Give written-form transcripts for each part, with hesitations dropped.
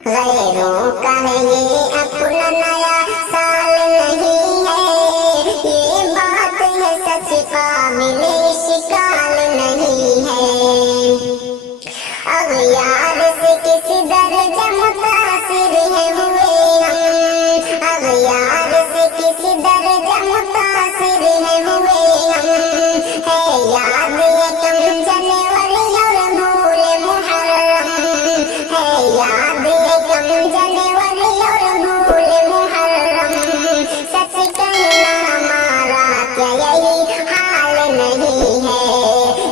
गैरों का है ये अपना नया साल नहीं है, ये बात है सच काबिल शिकाल नहीं है। अब यार से किसी दर्जा मुतासिर है हुए हम, अब यार से किसी दर्जा मुतासिर है हुए हम। है याद ये कम जनवरी और भूले मुहर्रम, है याद ये कम जनवरी और भूले मुहर्रम। सच कहना हमारा क्या यही हाल नहीं है,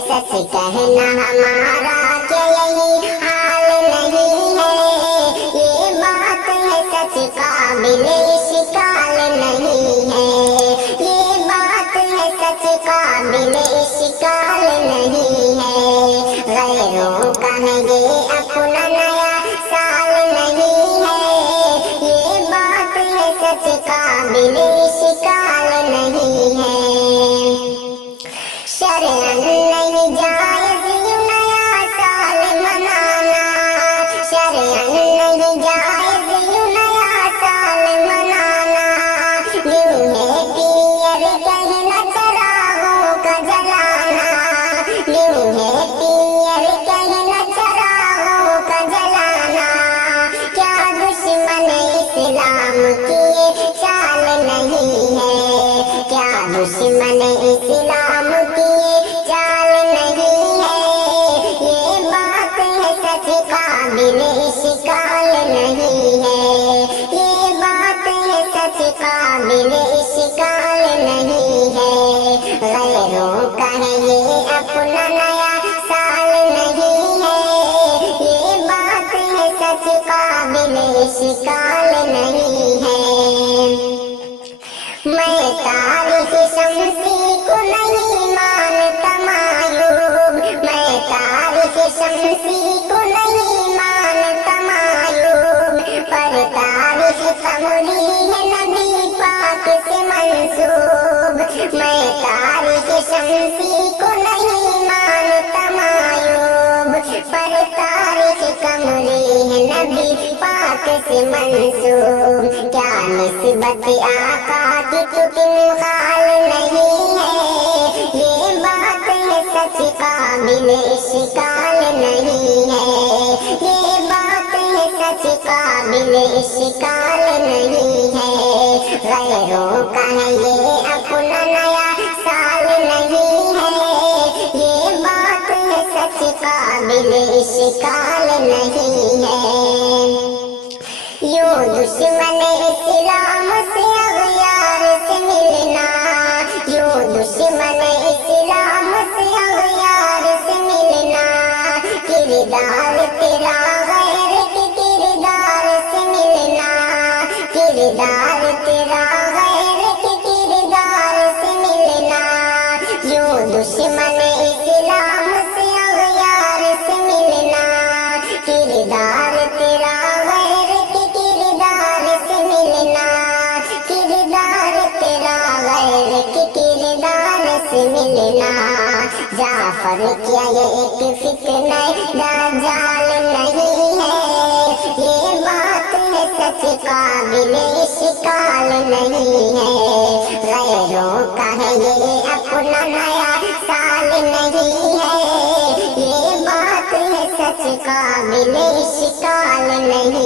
सच कहना हमारा क्या यही हाल नहीं है। ये बात है सच काबिल शिकाल नहीं है, ये बात है सच काबिल शिकाल नहीं है। गैरों का है ये अपना नया साल नहीं है, ये बात है सच काबिल शिकाल नहीं है। शरअन नहीं जायज़ यूं नया साल मनाना, शरअन नहीं जायज़ यूं नया साल मनाना। यूं है पियर कहना चरागों का जलाना, यूं है पियर कहना चरागों का जलाना। क्या दुश्मन इस्लाम की ये चाल नहीं है, क्या दुश्मन इस्लाम की ये चाल नहीं है। ये बात है सच काबिल शिकाल नहीं है, ये बात है सच काबिल शिकाल नहीं है। गैरों का है ये अपना नया साल नहीं है, ये बात है सच काबिल शिकाल नहीं है। मैं तारीख शम्सी को नहीं मानता मायूब, मैं तारीख शम्सी को नहीं मानता मायूब। पर तारीख कमरी है नबी पाक से मंसूब, मैं तारीख शम्सी को नहीं मानता मायूब। पर तारीख कमरी है नबी पाक से मंसूब। क्या निस्बत आका की तुम हाल नहीं है, ये बात है सच काबिल शिकाल नहीं है, ये बात है सच काबिल शिकाल नहीं है। गैरों का है ये अपना नया साल नहीं है, ये बात है सच काबिल शिकाल नहीं है। यूं दुश्मन इस्लाम से अगयार से मिलना, यूं दुश्मन इस्लाम से अगयार से मिलना। किरदार तेरा गैर के किरदार से मिलना, किरदार तेरा गैर के किरदार से मिलना। यूं दुश्मन इस्लाम से अगयार से मिलना, किरदार तेरा गैर के किरदार से मिलना। किरदार तेरा गैर के किरदार से मिलना। जाफर क्या ये एक फितने दज्जाल नहीं है, ये बात है सच काबिल शिकाल नहीं है। गैरों का है ये अपना नया साल नहीं है, ये बात है सच काबिल शिकाल नहीं